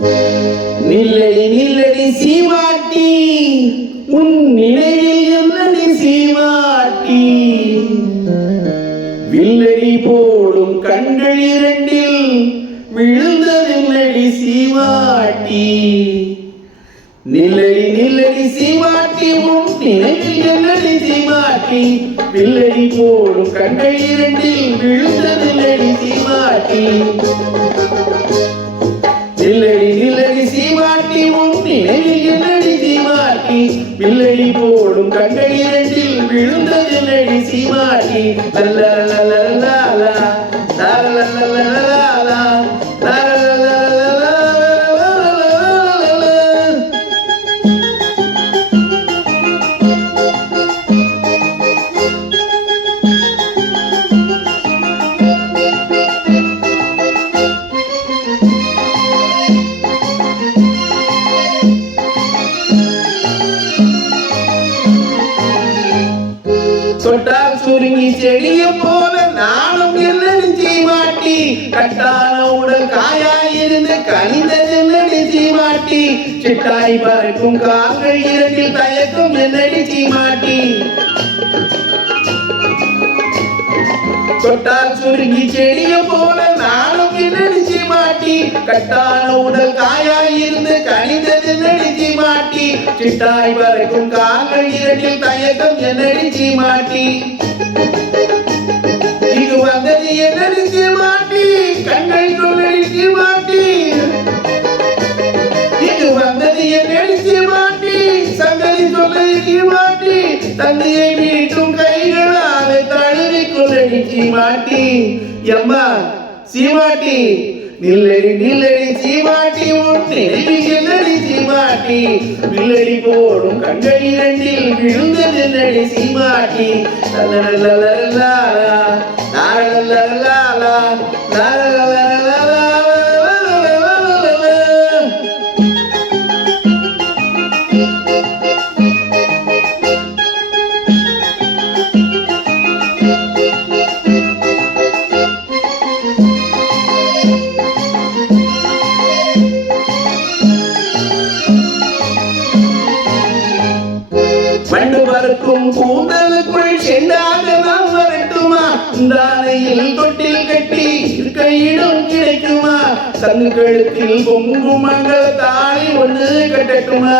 நில்லடி நில்லடி சீமாட்டி உன் நினைவில் என்னடி சீமாட்டி? வில்லடி போடும் கண்கள் இரண்டில் விழுந்த விழுந்ததில்லடி சீமாட்டி. நில்லடி நில்லடி சீமாட்டி உன் நினைவில் என்னடி சீமாட்டி? வில்லடி போடும் கண்கள் இரண்டில் விழுந்த விழுந்ததில்லடி சீமாட்டி. நினைவில் நடிசி மாட்டி பிள்ளை போடும் கண்கள் இரண்டில் விழுந்தது நடிசி மாட்டி லல்ல லல்ல லல்ல லல்ல சுருங்கி செடிய போல நானும் என்னடிச்சி மாட்டி கட்டான உடல் காயாய் இருந்து கனிந்த மாட்டி சிட்டாய் பறக்கும் கால்கள் இரண்டில் தயக்கம் என்னடிச்சி மாட்டி. தொட்டால் சுருங்கி செடிய போல நானும் என்னடிச்சி மாட்டி கட்டான உடல் காயாய் இருந்து சிட்டாய் பறக்கும் கால்கள் இரண்டில் தயக்கம் என்னடி சீமாட்டி? இது வந்தது என்னடி சீமாட்டி? கண்கள் சொல்லடி சீமாட்டி. இது வந்தது என்னடி சீமாட்டி? சங்கதி சொல்லடி சீமாட்டி. தந்தையை மீட்டும் கைகளால் தழுவி கொள்ளடி சீமாட்டி. எம்மா சீமாட்டி நில்லடி நில்லடி சீமாட்டி உன் நெருவி செல்லடி சீமாட்டி. பில்லடி போடும் கண்கள் இரண்டில் விழுந்த நில்லடி சீமாட்டி. நல்ல நல்ல லாலா நாள லாலா நாள பறக்கும் கூந்தலுக்குள் சென்றாக நாம் வரட்டுமா? தானையில் தொட்டில் கட்டி இருக்கையிடம் கிடைக்குமா? தன் கழுத்தில் தாலி ஒன்று கட்டட்டுமா?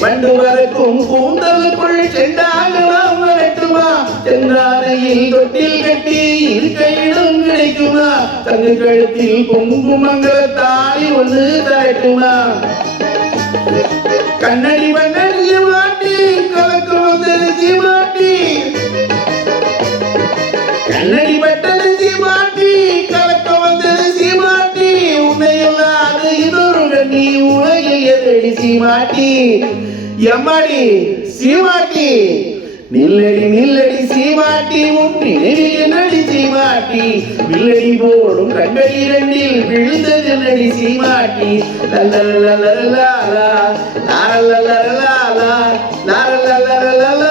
பண்டு வரக்கும் கூந்தலுக்குள் சென்றாக நாம் வரட்டுமா? சென்றானையில் தொட்டில் கட்டி இருக்கையிடம் கிடைக்குமா? தன் கழுத்தில் பொங்கு தாலி ஒன்று தரட்டுமா? கண்ணடி வண்ணடிய மாட்டி கலக்கம் வந்தடிச்சு மாட்டி. கண்ணடி பட்டடிச்சு மாட்டி கலக்கம் வந்தடிச்சு மாட்டி. உன்னையெல்லாம் அது இன்னொரு கண்ணி உலகில் எதடிச்சு மாட்டி எம்மாடி சீமாட்டி. நில்லடி நில்லடி சீமாட்டி உன் நிழலில் நடி சீமாட்டி வில்லடி போடும் கண்கள் இரண்டில் விழுந்தது நடி சீமாட்டி லல்லா லல்லா லல்லா லல்லா லல்லா லல்லா